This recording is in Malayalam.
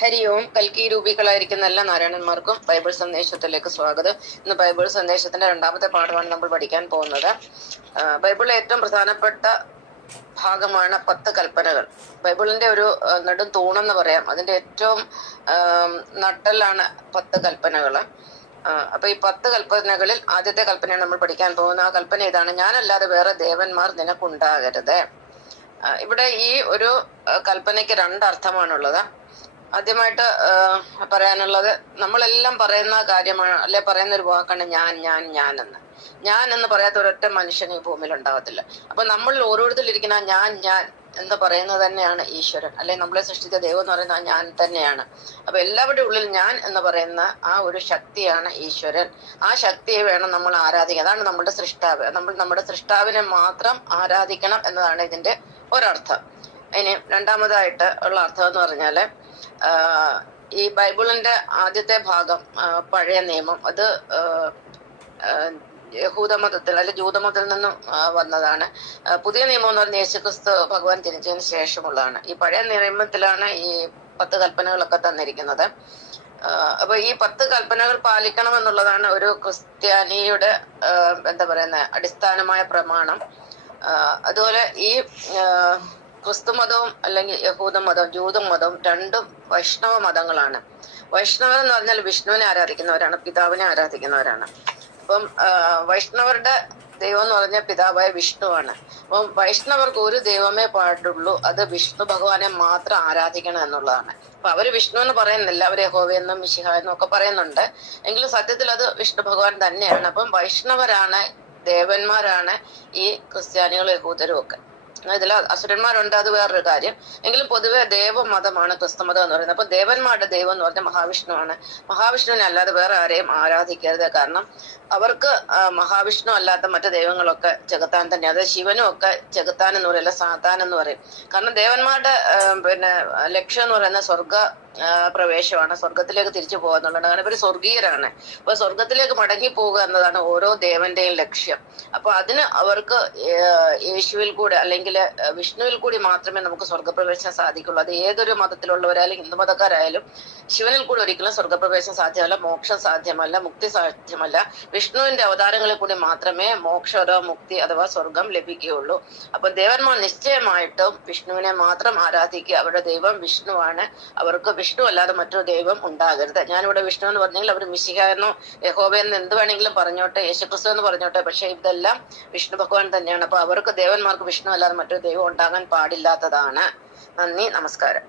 ഹരി ഓം. കൽക്കി രൂപികളായിരിക്കുന്ന എല്ലാ നാരായണന്മാർക്കും ബൈബിൾ സന്ദേശത്തിലേക്ക് സ്വാഗതം. ഇന്ന് ബൈബിൾ സന്ദേശത്തിന്റെ 2ാമത്തെ പാഠമാണ് നമ്മൾ പഠിക്കാൻ പോകുന്നത്. ബൈബിളിലെ ഏറ്റവും പ്രധാനപ്പെട്ട ഭാഗമാണ് 10 കൽപ്പനകൾ. ബൈബിളിന്റെ ഒരു നെടും തൂണെന്ന് പറയാം. അതിന്റെ ഏറ്റവും നട്ടെല്ലാണ് 10 കൽപ്പനകൾ. അപ്പൊ ഈ 10 കൽപ്പനകളിൽ ആദ്യത്തെ കൽപ്പനയാണ് നമ്മൾ പഠിക്കാൻ പോകുന്നത്. ആ കൽപ്പന ഇതാണ്: ഞാനല്ലാതെ വേറെ ദേവന്മാർ നിനക്കുണ്ടാകരുത്. ഇവിടെ ഈ ഒരു കൽപ്പനയ്ക്ക് 2 അർത്ഥമാണുള്ളത്. ആദ്യമായിട്ട് പറയാനുള്ളത്, നമ്മളെല്ലാം പറയുന്ന കാര്യമാണ്, അല്ലെ പറയുന്ന ഒരു വാക്കാണ് ഞാൻ എന്ന് പറയാത്ത ഒരൊറ്റ മനുഷ്യൻ ഈ ഭൂമിയിൽ ഉണ്ടാകത്തില്ല. അപ്പൊ നമ്മൾ ഓരോരുത്തരിലിരിക്കുന്ന ഞാൻ എന്ന് പറയുന്നത് തന്നെയാണ് ഈശ്വരൻ, അല്ലെ നമ്മളെ സൃഷ്ടിച്ച ദൈവം എന്ന് പറയുന്നത് ഞാൻ തന്നെയാണ്. അപ്പൊ എല്ലാവരുടെ ഉള്ളിൽ ഞാൻ എന്ന് പറയുന്ന ആ ഒരു ശക്തിയാണ് ഈശ്വരൻ. ആ ശക്തിയെ വേണം നമ്മൾ ആരാധിക്കാൻ. അതാണ് നമ്മുടെ സൃഷ്ടാവ്. നമ്മൾ നമ്മുടെ സൃഷ്ടാവിനെ മാത്രം ആരാധിക്കണം എന്നതാണ് ഇതിന്റെ ഒരർത്ഥം. ഇനി 2ാമതായിട്ട് ഉള്ള അർത്ഥം എന്ന് പറഞ്ഞാല്, ഈ ബൈബിളിന്റെ ആദ്യത്തെ ഭാഗം പഴയ നിയമം, അത് യഹൂദമതത്തിൽ അല്ലെ ജൂതമതത്തിൽ നിന്നും വന്നതാണ്. പുതിയ നിയമം എന്ന് പറഞ്ഞാൽ യേശുക്രിസ്തു ഭഗവാൻ ജനിച്ചതിന് ശേഷമുള്ളതാണ്. ഈ പഴയ നിയമത്തിലാണ് ഈ 10 കൽപ്പനകളൊക്കെ തന്നിരിക്കുന്നത്. അപ്പൊ ഈ 10 കൽപ്പനകൾ പാലിക്കണം എന്നുള്ളതാണ് ഒരു ക്രിസ്ത്യാനിയുടെ അടിസ്ഥാനമായ പ്രമാണം. അതുപോലെ ഈ ക്രിസ്തു മതവും അല്ലെങ്കിൽ യഹൂദ മതവും ജൂത മതവും രണ്ടും വൈഷ്ണവ മതങ്ങളാണ്. വൈഷ്ണവർ എന്ന് പറഞ്ഞാൽ വിഷ്ണുവിനെ ആരാധിക്കുന്നവരാണ്, പിതാവിനെ ആരാധിക്കുന്നവരാണ്. അപ്പം വൈഷ്ണവരുടെ ദൈവം എന്ന് പറഞ്ഞാൽ പിതാവായ വിഷ്ണുവാണ്. അപ്പം വൈഷ്ണവർക്ക് ഒരു ദൈവമേ പാടുള്ളൂ, അത് വിഷ്ണു ഭഗവാനെ മാത്രം ആരാധിക്കണം എന്നുള്ളതാണ്. അപ്പൊ അവര് വിഷ്ണു എന്ന് പറയുന്നില്ല, അവര് യഹോവയെന്നും മിശിഹ എന്നും ഒക്കെ പറയുന്നുണ്ട്. എങ്കിലും സത്യത്തിൽ അത് വിഷ്ണു ഭഗവാൻ തന്നെയാണ്. അപ്പം വൈഷ്ണവരാണ്, ദേവന്മാരാണ് ഈ ക്രിസ്ത്യാനികളും യഹൂദരും ഒക്കെ. ഇതിൽ അസുരന്മാരുണ്ട്, അത് വേറൊരു കാര്യം. എങ്കിലും പൊതുവെ ദേവമതമാണ് ക്രിസ്തുമതം എന്ന് പറയുന്നത്. അപ്പൊ ദേവന്മാരുടെ ദൈവം എന്ന് പറഞ്ഞാൽ മഹാവിഷ്ണുവാണ്. മഹാവിഷ്ണുവിനെ അല്ലാതെ വേറെ ആരെയും ആരാധിക്കരുത്. കാരണം അവർക്ക് മഹാവിഷ്ണു അല്ലാത്ത മറ്റു ദൈവങ്ങളൊക്കെ ചെകുത്താൻ തന്നെ. അത് ശിവനും ഒക്കെ ചെകുത്താൻ എന്ന് പറയില്ല, സാത്താൻ എന്ന് പറയും. കാരണം ദേവന്മാരുടെ ലക്ഷ്യം എന്ന് പറയുന്നത് സ്വർഗ പ്രവേശമാണ്, സ്വർഗത്തിലേക്ക് തിരിച്ചു പോകുക എന്നുള്ളതാണ്. കാരണം ഇവര് സ്വർഗീയരാണ്. അപ്പൊ സ്വർഗത്തിലേക്ക് മടങ്ങി പോവുക എന്നതാണ് ഓരോ ദേവന്റെയും ലക്ഷ്യം. അപ്പൊ അതിന് അവർക്ക് യേശുവിൽ കൂടെ അല്ലെങ്കിൽ വിഷ്ണുവിൽ കൂടി മാത്രമേ നമുക്ക് സ്വർഗപ്രവേശനം സാധിക്കുള്ളൂ. അത് ഏതൊരു മതത്തിലുള്ളവരായാലും ഹിന്ദു മതക്കാരായാലും ശിവനിൽ കൂടി ഒരിക്കലും സ്വർഗപ്രവേശനം സാധ്യമല്ല, മോക്ഷം സാധ്യമല്ല, മുക്തി സാധ്യമല്ല. വിഷ്ണുവിന്റെ അവതാരങ്ങളിൽ കൂടി മാത്രമേ മോക്ഷരോ മുക്തി അഥവാ സ്വർഗം ലഭിക്കുകയുള്ളൂ. അപ്പൊ ദേവന്മാർ നിശ്ചയമായിട്ടും വിഷ്ണുവിനെ മാത്രം ആരാധിക്കുക. അവരുടെ ദൈവം വിഷ്ണുവാണ്. അവർക്ക് വിഷ്ണു അല്ലാതെ മറ്റൊരു ദൈവം ഉണ്ടാകരുത്. ഞാനിവിടെ വിഷ്ണു എന്ന് പറഞ്ഞെങ്കിൽ അവർ മിശിഹ എന്നോ യഹോവയെന്നോ എന്ത് വേണമെങ്കിലും പറഞ്ഞോട്ടെ, യേശുക്രിസ്തു എന്ന് പറഞ്ഞോട്ടെ, പക്ഷെ ഇതെല്ലാം വിഷ്ണു ഭഗവാൻ തന്നെയാണ്. അപ്പൊ അവർക്ക് ദേവന്മാർക്ക് വിഷ്ണു അല്ലാതെ മറ്റൊരു ദൈവം ഉണ്ടാകാൻ പാടില്ലാത്തതാണ്. നന്ദി, നമസ്കാരം.